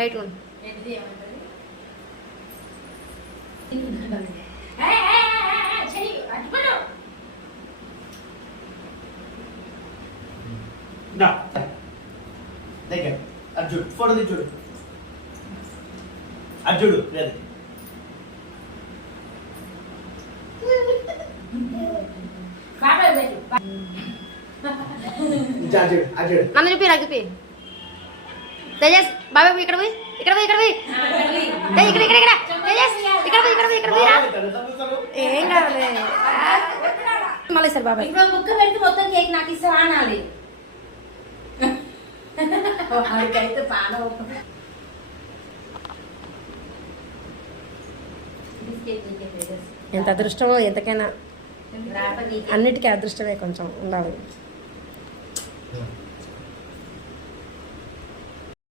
Light ఉంది. అర్జుడు photo చూడు అర్జుడు లేదు నన్ను చూపి నాకు చూపి తేజస్ బాబాయ్ ఇక్కడ పోయి ఇక్కడ పోయి ఇక్కడ పోయి ఇక్కడ ఇక్కడ ఇక్కడ తేజస్ ఇక్కడ పోయి ఇక్కడ పోయి ఇక్కడ పోయి ఏం కావాలి మళ్ళీ సార్ బాబాయ్ ఇప్పుడు ముక్క పెడితే మొత్తం కేక్ నాకు ఇస్తా అనాలి అయితే పాల ఎంత అదృష్టమో ఎంతకైనా అన్నిటికీ అదృష్టమే కొంచెం ఉండాలి.